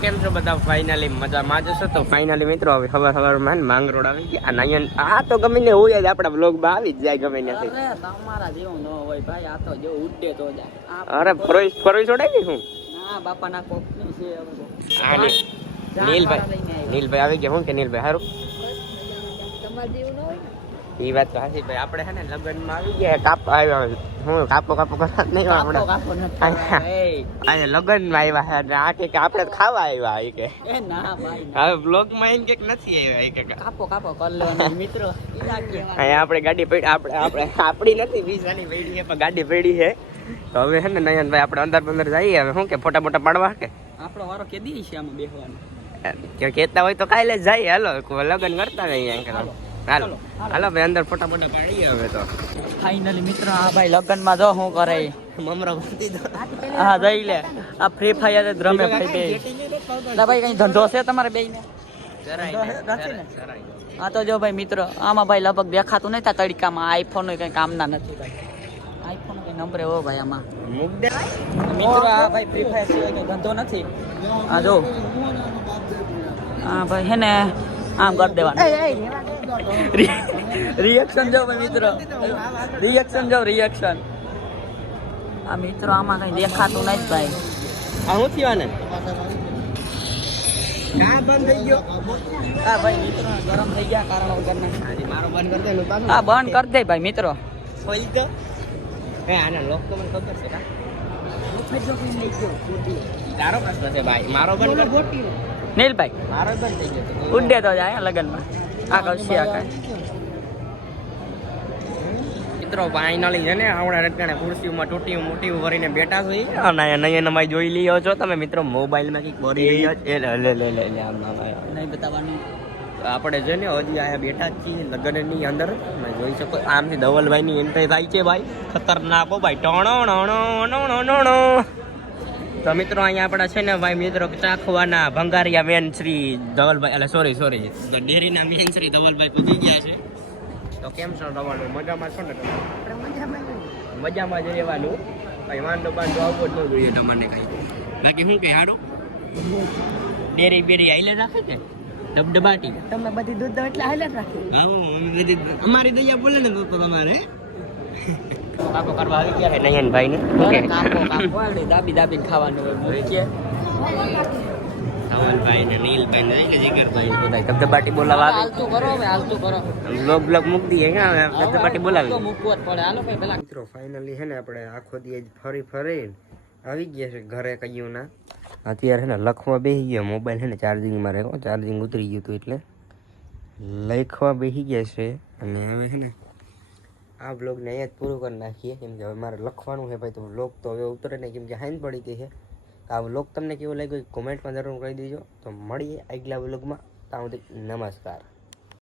કેમ છો બધા? ફાઇનલી મજામાં જ છો? તો ફાઇનલી મિત્રો હવે સવારમાં માંગરોળ આવી ગયા. નયન આ તો ગમે ને હોય જ આપણા બ્લોગમાં આવી જ જાય ગમે ત્યાંથી. અરે તમારા જેવો ન હોય ભાઈ, આ તો જો ઉડે તો જાય. અરે ફરોઈ છોડાવી હું ના બાપા ના કોકની છે હવે. નીલભાઈ આવી ગયા. હું કે નીલભાઈ સારું તમારા જેવું ન હોય ને. એ વાત તો હાચી ભાઈ. આપણે છે ને લગ્નમાં આવી ગયા. કાપો આવ્યા હું કાપો કરતા નહીં આપણે અહીંયા લગ્નમાં આવ્યા છે. આ કે આપણે ખાવા આવ્યા એ કે હવે બ્લોગમાં આવીને કંઈક નથી આવ્યા એ કે કાપો કર લેવાનું મિત્રો. અહીંયા આપણે ગાડી પડી આપણે આપણી નથી બીજાની પડી છે પણ ગાડી પડી છે. તો હવે છે ને નયનભાઈ આપણે અંદર જઈએ. હવે શું કે ફોટા મોટા પાડવા કે આપણો વારો કેદી છે આમાં બેહવાનો કેતા હોય તો કાલે જ જઈએ. હાલો લગ્ન કરતા જઈએ હાલો હાલો ભાઈ અંદર ફોટા મોટા પાડીએ. હવે તો ફાઇનલી મિત્ર આ ભાઈ લગ્નમાં જો શું કરે મમરા ભરતી દો. હા જઈ લે આ ફ્રી ફાયર જ રમે ભાઈ બે. ના ભાઈ કઈ ધંધો છે તમારે બે ને? હા તો જો ભાઈ મિત્ર આમાં ભાઈ લગભગ દેખાતું નહીં તા તડકામાં. આઈફોન કઈ કામના નથી ભાઈ. આઈફોન કઈ નંબર એવો ભાઈ આમાં મિત્રો. આ ભાઈ ફ્રી ફાયર સિવાય કઈ ધંધો નથી. હા જો હા ભાઈ હે ને આમ કરી દેવાનું. રિએક્શન જો ભાઈ મિત્રો, રિએક્શન જો રિએક્શન. આ મિત્રો આમાં કઈ દેખાતું નથી ભાઈ. આ શું થયું ને આ બંધ થઈ ગયો. હા ભાઈ મિત્રો ગરમ થઈ ગયા કારણ વગરના. મારો બંધ કરી દે. હા બંધ કરી દે ભાઈ મિત્રો. ખોલી દો. હે આના લોક તો મને ખબર છે કા તારો પ્રશ્ન છે ભાઈ. મારો બંધ કર નીલભાઈ. મારો બંધ થઈ ગયો. ઉડે તો જાય લગનમાં. આ કૌશી આ કાંઈ મિત્રો ફાઇનલી છે ને આવડા રટકાણે ખુરશીઓમાં મોટી ભરીને બેઠા છે. અને નયનમાં જોઈ લીધો છો તમે મિત્રો મોબાઈલમાં કઈક ભરી રહ્યો છે. લે આમ નહીં બતાવવાનું. આપણે છે ને હજી આયા બેઠા જ છીએ લગ્નની અંદર. તમે જોઈ શકો આમથી ધવલભાઈની એન્ટ્રી થાય છે ભાઈ. ખતરનાક હો ભાઈ. ટણો તો મિત્રો અહીંયા આપણા છે ને ભાઈ મિત્રો ચાખવાના ભંગારિયા મેન શ્રી ધવલભાઈ એટલે સોરી ડેરીના મેન શ્રી ધવલભાઈ પૂછી ગયા છે. તો કેમ છો તમારું? મજામાં છો ને તમે? મજામાં જ રહેવાનું ભાઈ. વાંધો આવવો જ ન જોઈએ તમને કઈ. બાકી શું કઈ સારું ડેરી બેરી આઈલે રાખે ને ડબડબાટી. તમે બધી દૂધ એટલે હાલે જ રાખી. હા અમારી દયા બોલે ને તો તમારે કાપો કરવા આવી ગયા છે નયનભાઈ ને. કાપો દાબીને ખાવાનું હોય. ધવલભાઈ ને નીલભાઈ ને જીગરભાઈ ને બધા ડબડબાટી બોલાવા આવે. હાલતું કરો બ્લોગ મૂક દઈએ કે ડબડબાટી બોલાવી મૂકવો જ પડે. હાલો ભાઈ પેલા મિત્રો ફાઇનલી છે ને આપણે આખો દી ફરી આવી ગયા છે ઘરે. કયું ના અત્યારે છે ને લખવા બેસી ગયા. મોબાઈલ છે ને ચાર્જિંગમાં રહ્યો. ચાર્જિંગ ઉતરી ગયું હતું એટલે લખવા બેસી ગયા છે. અને હવે છે ને આ બ્લોગને અહીંયા જ પૂરું કરી નાખીએ કેમ કે હવે મારે લખવાનું છે ભાઈ. તો બ્લોગ તો હવે ઉતરે નહીં કેમ કે હાઈન પડી ગઈ છે. આ બ્લોગ તમને કેવો લાગ્યો કોમેન્ટમાં જરૂર કહી દેજો. તો મળીએ આગલા બ્લોગમાં. ત્યાં સુધી નમસ્કાર.